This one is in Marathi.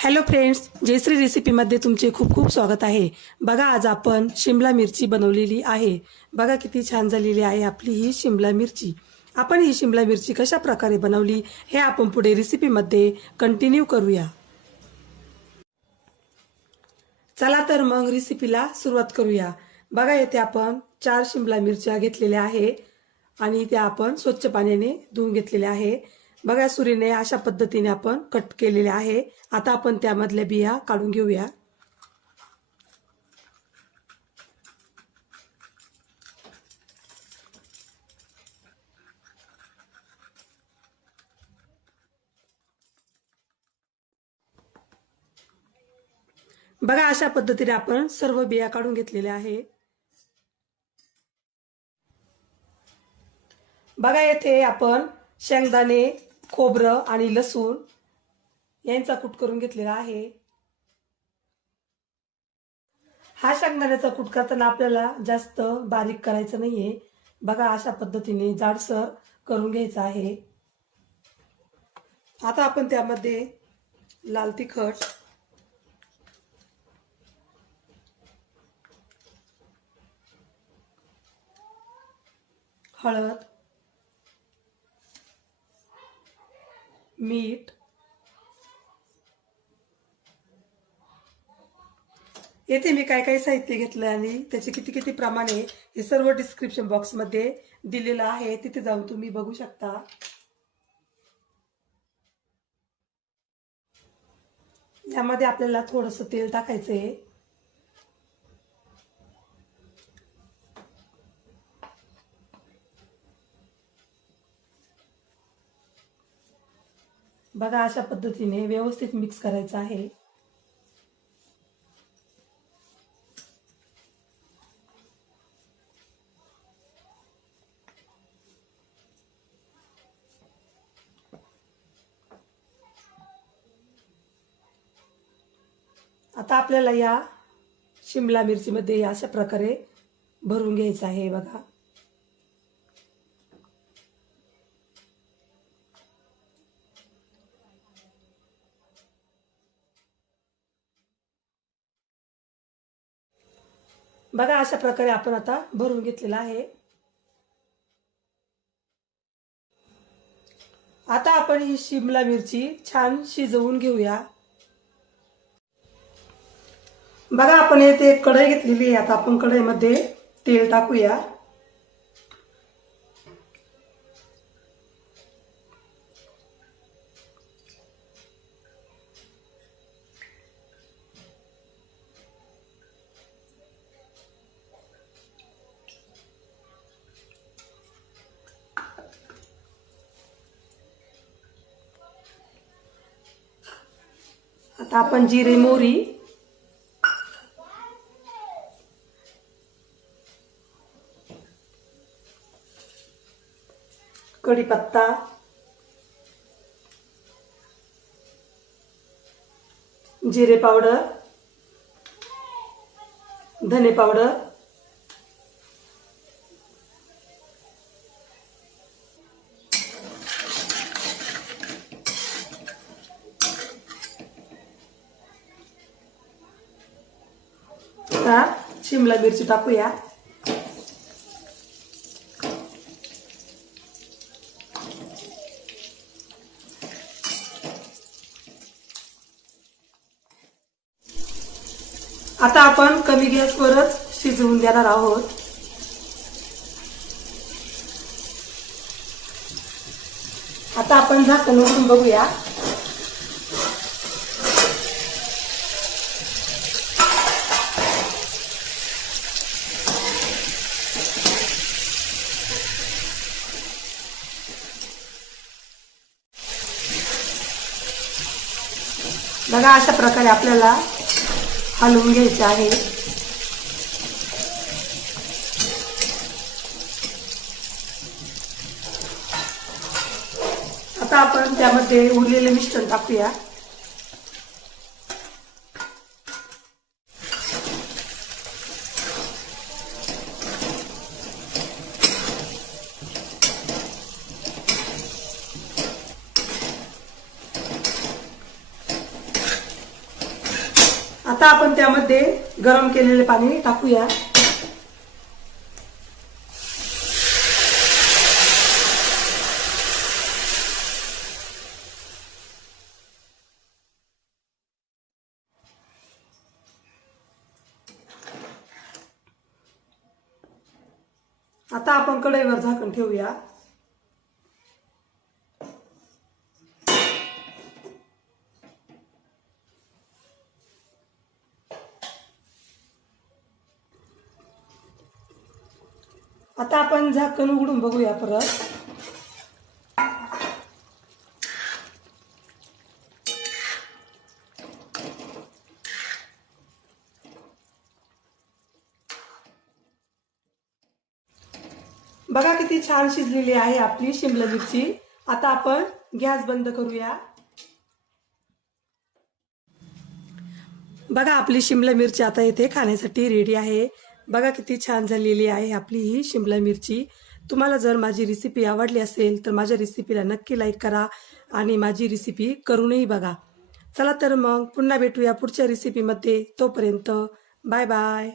हॅलो फ्रेंड्स जयश्री रेसिपीमध्ये तुमचे खूप खूप स्वागत आहे. बघा आज आपण शिमला मिरची बनवलेली आहे. बघा किती छान झालेली आहे आपली ही शिमला मिरची. आपण ही शिमला मिरची कशा प्रकारे बनवली हे आपण पुढे रेसिपीमध्ये कंटिन्यू करूया. चला तर मग रेसिपीला सुरुवात करूया. बघा येथे आपण चार शिमला मिरच्या घेतलेल्या आहे आणि त्या आपण स्वच्छ पाण्याने धुवून घेतलेल्या आहे. बघा सुरीने अशा पद्धतीने आपण कट केलेले आहे. आता आपण त्यामधल्या बिया काढून घेऊया. बघा अशा पद्धतीने आपण सर्व बिया काढून घेतलेल्या आहे. बघा येथे आपण शेंगदाणे खोबरं आणि लसूण यांचा कूट करून घेतलेला आहे. हा शेंगदाण्याचा कूट करताना आपल्याला जास्त बारीक करायचं नाहीये. बघा अशा पद्धतीने जाडसर करून घ्यायचं आहे. आता आपण त्यामध्ये लाल तिखट हळद मीठ. येथे मी काय काय साहित्य घेतलं आणि त्याचे किती किती प्रमाण आहे हे सर्व डिस्क्रिप्शन बॉक्समध्ये दिलेलं आहे. तिथे जाऊन तुम्ही बघू शकता. यामध्ये आपल्याला थोडंसं तेल टाकायचं आहे बघा अशा पद्धतीने व्यवस्थित मिक्स करायचं आहे. आता आपल्याला या शिमला मिरचीमध्ये अशा प्रकारे भरून घ्यायचं आहे बघा. बघा अशा प्रकारे आपण आता भरून घेतलेला आहे. आता आपण ही शिमला मिरची छान शिजवून घेऊया. बघा आपण येथे कढई घेतलेली आहे. आता आपण कढईमध्ये तेल टाकूया. आता आपण जिरे मोरी कढीपत्ता. जिरे पावडर. धने पावडर. आता शिमला मिरची टाकूया. आता आपण कमी गॅसवरच शिजवून देणार आहोत. आता आपण झाकण उघडून बघूया. बघा अशा प्रकारे आपल्याला हलवून घ्यायचे आहे. आता आपण त्यामध्ये उरलेलं मिश्रण टाकूया. आता आपण त्यामध्ये गरम केलेले पाणी टाकूया. आता आपण कढईवर झाकण ठेवूया. आता आपण झाकण उघडून बघूया परत. बघा किती छान शिजलेली आहे आपली शिमला मिरची. आता आपण गॅस बंद करूया. बघा आपली शिमला मिरची आता इथे खाण्यासाठी रेडी आहे. बघा किती छान झालेली आहे आपली ही शिमला मिरची. तुम्हाला जर माझी रेसिपी आवडली असेल तर माझ्या रेसिपीला नक्की लाईक करा आणि माझी रेसिपी करूनही बघा. चला तर मग पुन्हा भेटूया पुढच्या रेसिपीमध्ये तोपर्यंत बाय बाय